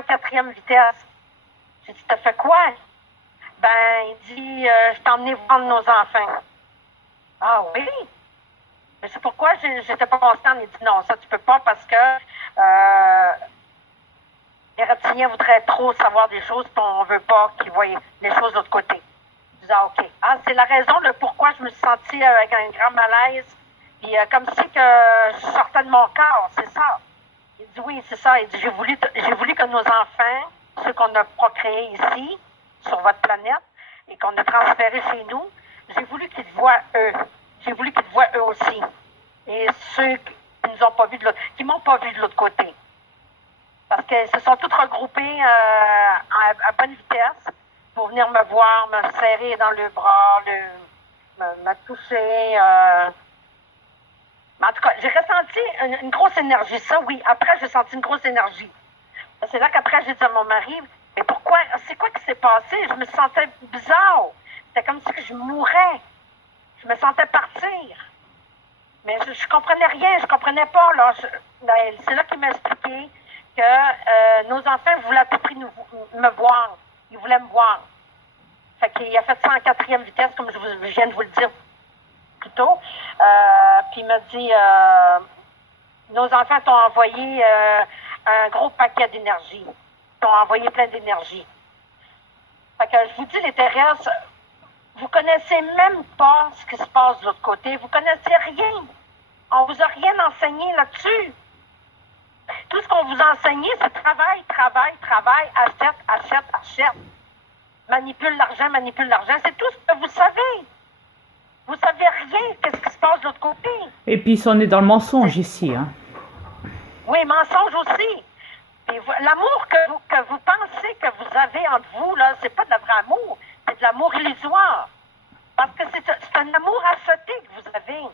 104e vitesse. J'ai dit, t'as fait quoi? Ben, il dit, je t'ai emmené voir nos enfants. Ah oui? Mais c'est pourquoi j'étais pas constante. Il dit, non, ça tu peux pas parce que les reptiliens voudraient trop savoir des choses, puis on veut pas qu'ils voient les choses de l'autre côté. Je dis, ah, OK. Ah, c'est la raison, le pourquoi je me suis sentie avec un grand malaise, puis comme si que je sortais de mon corps, c'est ça. Il dit, oui, c'est ça. Il dit, j'ai voulu que nos enfants, ceux qu'on a procréés ici, sur votre planète, et qu'on a transférés chez nous, j'ai voulu qu'ils voient eux. J'ai voulu qu'ils voient eux aussi. Et ceux qui nous ont pas vus de l'autre, qui m'ont pas vu de l'autre côté. Parce qu'ils se sont tous regroupés à bonne vitesse pour venir me voir, me serrer dans le bras, me toucher. Mais en tout cas, j'ai ressenti une grosse énergie. Ça, oui. Après, j'ai senti une grosse énergie. C'est là qu'après, j'ai dit à mon mari, mais pourquoi, c'est quoi qui s'est passé? Je me sentais bizarre. C'était comme si je mourais. Je me sentais partir. Mais je comprenais rien, je comprenais pas. Là. C'est là qu'il m'a expliqué que nos enfants voulaient à tout prix me voir. Ils voulaient me voir. Fait qu'il a fait ça en 4e vitesse, comme je viens de vous le dire plus tôt. Puis il m'a dit, nos enfants t'ont envoyé un gros paquet d'énergie. T'ont envoyé plein d'énergie. Fait que je vous dis, les terrestres, vous connaissez même pas ce qui se passe de l'autre côté. Vous connaissez rien. On vous a rien enseigné là-dessus. Tout ce qu'on vous a enseigné, c'est travail, travail, travail, achète, achète, achète. Manipule l'argent. C'est tout ce que vous savez. Vous savez rien. Qu'est-ce qui se passe de l'autre côté? Et puis, on est dans le mensonge ici. Hein. Oui, mensonge aussi. L'amour que vous pensez que vous avez entre vous, là, c'est pas de vrai amour. C'est de l'amour illusoire. Parce que c'est un amour acheté que vous avez.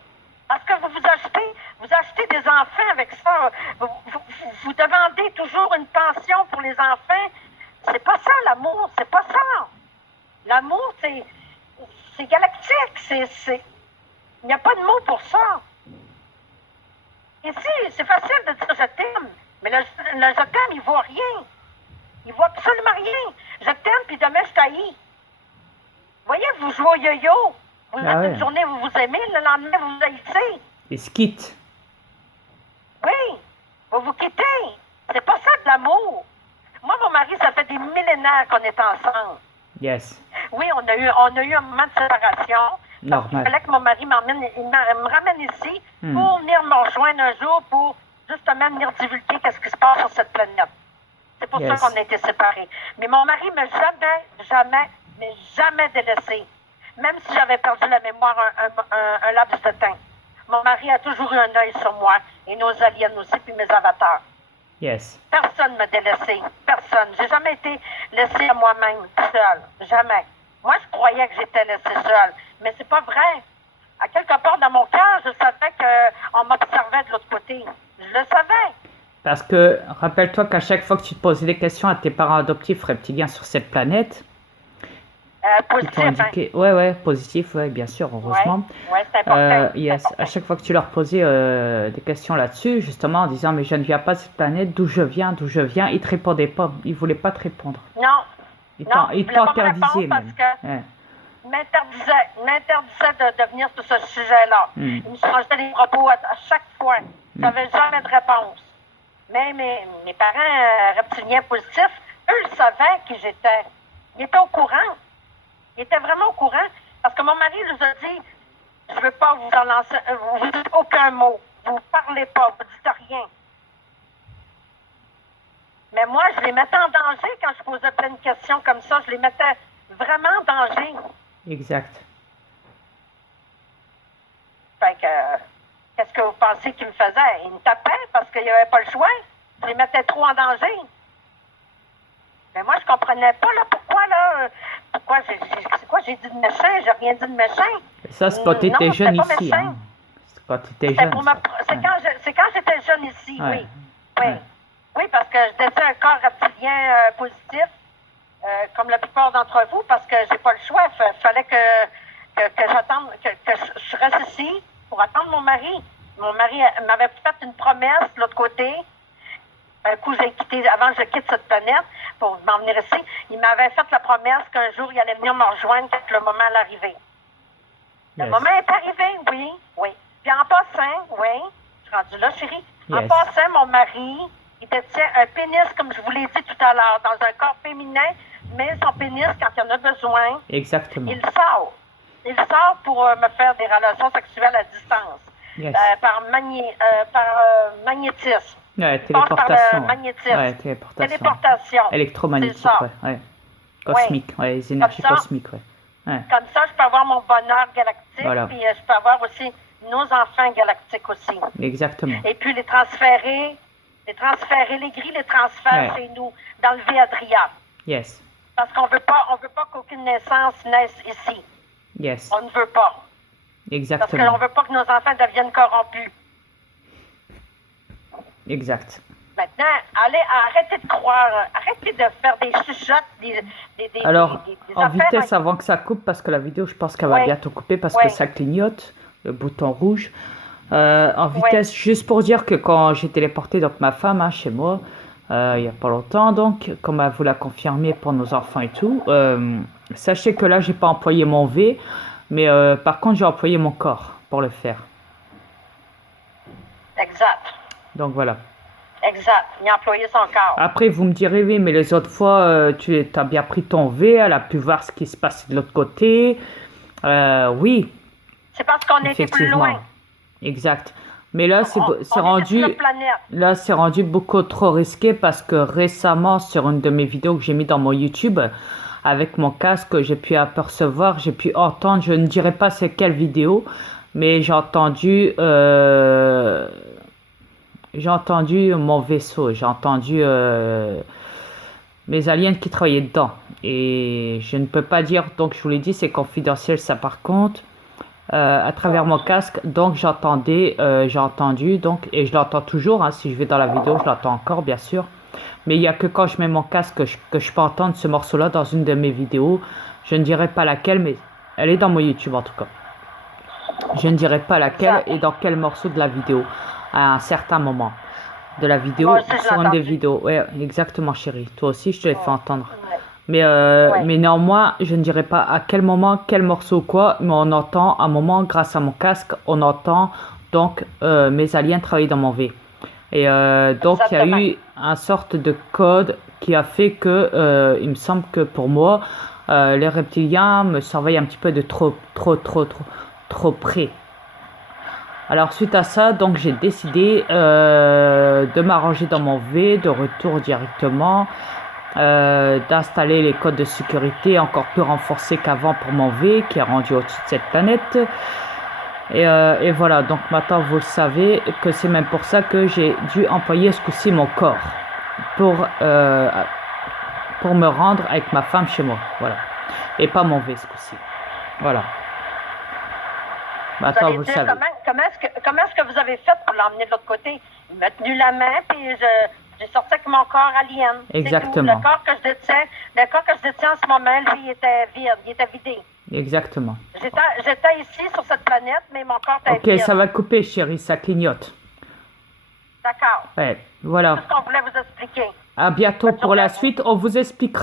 Parce que vous achetez des enfants avec ça. Vous demandez toujours une pension pour les enfants. C'est pas ça l'amour, c'est pas ça. L'amour, c'est galactique. Il n'y a pas de mot pour ça. Ici, c'est facile de dire je t'aime, mais le je t'aime, il vaut rien. Il vaut absolument rien. Je t'aime, puis demain, je t'haïs. Voyez, vous jouez au yo-yo. Une journée, vous vous aimez, le lendemain, vous vous haïssez. Ils se quittent. Oui, vous vous quittez. C'est pas ça de l'amour. Moi, mon mari, ça fait des millénaires qu'on est ensemble. Yes. Oui, on a eu un moment de séparation. Normal. Il fallait que mon mari me ramène ici pour venir me rejoindre un jour pour justement venir divulguer qu'est-ce qui se passe sur cette planète. C'est pour ça qu'on a été séparés. Mais mon mari m'a jamais délaissé. Même si j'avais perdu la mémoire un laps de temps. Mon mari a toujours eu un œil sur moi et nos aliens aussi, puis mes avatars. Yes. Personne ne m'a délaissé. Personne. J'ai jamais été laissée à moi-même, seule. Jamais. Moi, je croyais que j'étais laissée seule. Mais c'est pas vrai. À quelque part dans mon cœur, je savais qu'on m'observait de l'autre côté. Je le savais. Parce que, rappelle-toi qu'à chaque fois que tu te posais des questions à tes parents adoptifs reptiliens sur cette planète, positif, indiqué, ouais, positif, ouais, bien sûr, heureusement. Ouais, c'est important. Yes, à chaque fois que tu leur posais des questions là-dessus, justement en disant mais je ne viens pas de cette planète, d'où je viens, ils te répondaient pas, ils voulaient pas te répondre. Non. Ils t'interdisaient même. Parce que m'interdisait de venir sur ce sujet-là. Ils me changeaient les propos à chaque fois. J'avais jamais de réponse. Mais mes parents reptiliens positifs, eux, ils savaient qui j'étais. Ils étaient au courant. Ils étaient vraiment au courant. Parce que mon mari nous a dit, je ne veux pas vous en lancer, vous dites aucun mot. Vous ne parlez pas, vous dites rien. Mais moi, je les mettais en danger quand je posais plein de questions comme ça. Je les mettais vraiment en danger. Exact. Fait que, qu'est-ce que vous pensez qu'ils me faisaient? Ils me tapaient parce qu'il n'y avait pas le choix. Je les mettais trop en danger. Mais moi, je comprenais pas, là, pourquoi j'ai dit de méchant? J'ai rien dit de méchant. Ça, c'est quand tu étais jeune ici. Hein. C'est quand tu étais jeune. C'est quand j'étais jeune ici, oui. Oui, parce que j'étais un corps reptilien positif, comme la plupart d'entre vous, parce que j'ai pas le choix. Il fallait que j'attende, que je reste ici pour attendre mon mari. Mon mari m'avait fait une promesse de l'autre côté. un coup, j'ai quitté, avant que je quitte cette planète pour m'en venir ici, il m'avait fait la promesse qu'un jour, il allait venir me rejoindre quand le moment allait arriver. Le moment est arrivé, oui, oui. Puis en passant, oui, je suis rendue là, chérie. En passant, mon mari, il détient un pénis, comme je vous l'ai dit tout à l'heure, dans un corps féminin, mais son pénis, quand il en a besoin, Exactement. il sort. Il sort pour me faire des relations sexuelles à distance, par magnétisme. Ouais, téléportation. Magnétisme. Ouais, téléportation. Électromagnétique, ouais. Cosmique, ouais, les énergies cosmiques, ouais. Comme ça, je peux avoir mon bonheur galactique, puis je peux avoir aussi nos enfants galactiques aussi. Exactement. Et puis les transférer, les grilles, les transfèrent chez nous, dans le Véadria. Yes. Parce qu'on veut pas qu'aucune naissance naisse ici. Yes. On ne veut pas. Exactement. Parce qu'on veut pas que nos enfants deviennent corrompus. Exact. Maintenant, arrêtez de croire, arrêtez de faire des chuchotes, Alors, des en vitesse avant que ça coupe, parce que la vidéo, je pense qu'elle va bientôt couper, parce que ça clignote, le bouton rouge. En vitesse, juste pour dire que quand j'ai téléporté donc ma femme chez moi, il n'y a pas longtemps, donc, comme elle vous l'a confirmé pour nos enfants et tout, sachez que là, j'ai pas employé mon V, mais par contre, j'ai employé mon corps pour le faire. Exact. Donc voilà. Exact. Il a employé son corps. Après, vous me direz, oui, mais les autres fois, tu as bien pris ton V, elle a pu voir ce qui se passait de l'autre côté. Oui. C'est parce qu'on était plus loin. Exact. Mais là, c'est rendu beaucoup trop risqué parce que récemment, sur une de mes vidéos que j'ai mis dans mon YouTube, avec mon casque, j'ai pu apercevoir, j'ai pu entendre, je ne dirais pas c'est quelle vidéo, mais j'ai entendu mon vaisseau, j'ai entendu mes aliens qui travaillaient dedans. Et je ne peux pas dire, donc je vous l'ai dit, c'est confidentiel ça par contre, à travers mon casque. Donc j'ai entendu, donc, et je l'entends toujours, si je vais dans la vidéo, je l'entends encore bien sûr. Mais il n'y a que quand je mets mon casque que je peux entendre ce morceau-là dans une de mes vidéos. Je ne dirai pas laquelle, mais elle est dans mon YouTube en tout cas. Je ne dirai pas laquelle et dans quel morceau de la vidéo. À un certain moment de la vidéo, sur une des vidéos. Ouais, exactement chérie. Toi aussi, je te l'ai fait entendre. Mais néanmoins, je ne dirai pas à quel moment, quel morceau ou quoi, mais on entend à un moment, grâce à mon casque, on entend donc mes aliens travailler dans mon V. Et donc, il y a eu une sorte de code qui a fait que, il me semble que pour moi, les reptiliens me surveillent un petit peu de trop près. Alors suite à ça, donc j'ai décidé de m'arranger dans mon V, de retour directement, d'installer les codes de sécurité encore plus renforcés qu'avant pour mon V qui est rendu au-dessus de cette planète. Et voilà, donc maintenant vous le savez que c'est même pour ça que j'ai dû employer ce coup-ci mon corps pour me rendre avec ma femme chez moi, voilà, et pas mon V ce coup-ci, voilà. Maintenant vous le savez. Comment est-ce que vous avez fait pour l'emmener de l'autre côté? Il m'a tenu la main, puis j'ai sorti avec mon corps alien. Exactement. Le corps que je détiens en ce moment, lui, il était vide, il était vidé. Exactement. J'étais ici, sur cette planète, mais mon corps était vide. Ok, ça va couper, chérie, ça clignote. D'accord. Ouais, voilà. C'est ce qu'on voulait vous expliquer. À bientôt pour la suite, on vous expliquera.